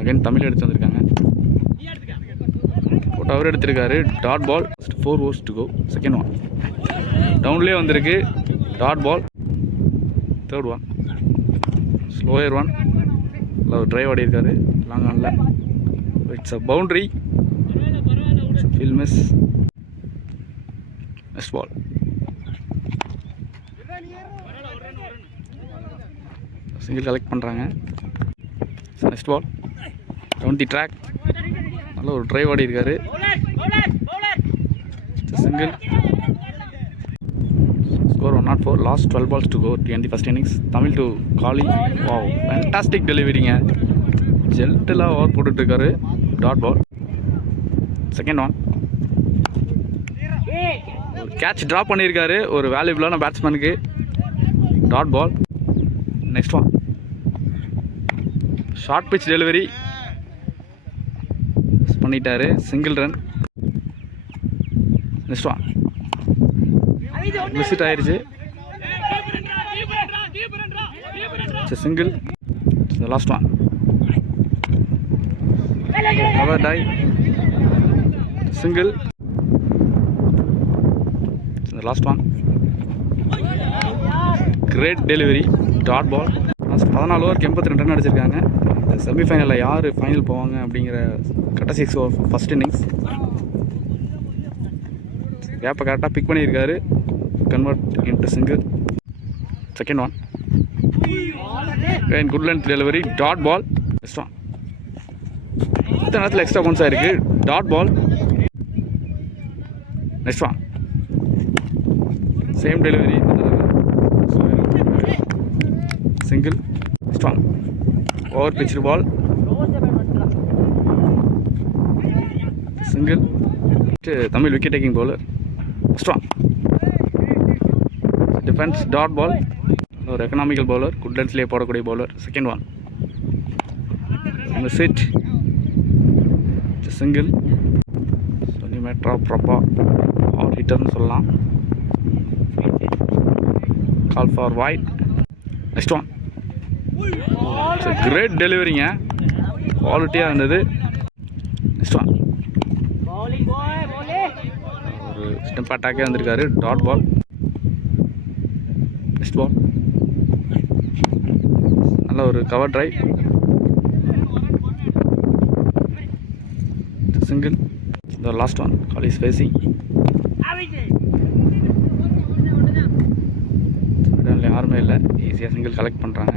அகைன் தமிழ் எடுத்து வந்திருக்காங்க. போட்டோ அவர் எடுத்திருக்காரு. Dot ball. 4 overs to go. Second one டவுன்லேயே வந்திருக்கு. Dot ball. Third one slower one. Drive ஆடி இருக்காரு. லாங் ஆனில் it's a boundary. Field miss. Next ball. Single collect பண்ணுறாங்க. Next ball down the track. நல்ல ஒரு ட்ரைவ் ஆடி இருக்காரு. Single. Score 104. Last 12 balls to go in the first innings. Tamil to காலி. Wow, fantastic டெலிவரிங்க. ஜெல்டெல்லாம் ஓவர் போட்டுட்ருக்காரு. Dot ball. Second one. ஒரு கேட்ச் ட்ராப் பண்ணியிருக்காரு ஒரு வேல்யூபிளான பேட்ஸ்மேனுக்கு. Dot ball. Next one short pitch delivery பண்ணிட்டாரு. Single run. Next one missed ஆயிடுச்சு. சிங்கிள். லாஸ்ட் ஒன் கவர் டை. Single. Last one great delivery. Dot ball. 14 ஓவருக்கு 82 ரன் அடிச்சிருக்காங்க. இந்த செமிஃபைனலில் யார் ஃபைனல் போவாங்க அப்படிங்கிற கடைசி ஃபஸ்ட் இன்னிங்ஸ். கேப்பை கரெக்டாக பிக் பண்ணியிருக்காரு. Convert into single. Second one good length delivery. Dot ball. Next one. இத்தனை நேரத்தில் எக்ஸ்ட்ரா பவுன்ஸ் ஆயிருக்கு. Dot ball. Next one same delivery. Single. Next one over pitch ball. Single. Tamil wicket taking bowler. Next one defence. Dot ball. ஒரு economical bowler. Good லென்த்லேயே போடக்கூடிய bowler. Second one சிட். Single. சொனிமேட்ரா ப்ராப்பா ஆர் ஹிட்டர்னு சொல்லலாம். Call for wide. Next one great டெலிவரிங்க. குவாலிட்டியாக இருந்தது. நெக்ஸ்ட் ஒன் ஒரு ஸ்டெம்ப் அட்டாக்கே வந்திருக்காரு. Dot ball. நெக்ஸ்ட் பால் நல்ல ஒரு கவர் ட்ரைவ். சிங்கிள். இந்த லாஸ்ட் ஒன் கால் இஸ் ஃபேசிங். யாருமே இல்லை. ஈஸியாக சிங்கிள் கலெக்ட் பண்ணுறாங்க.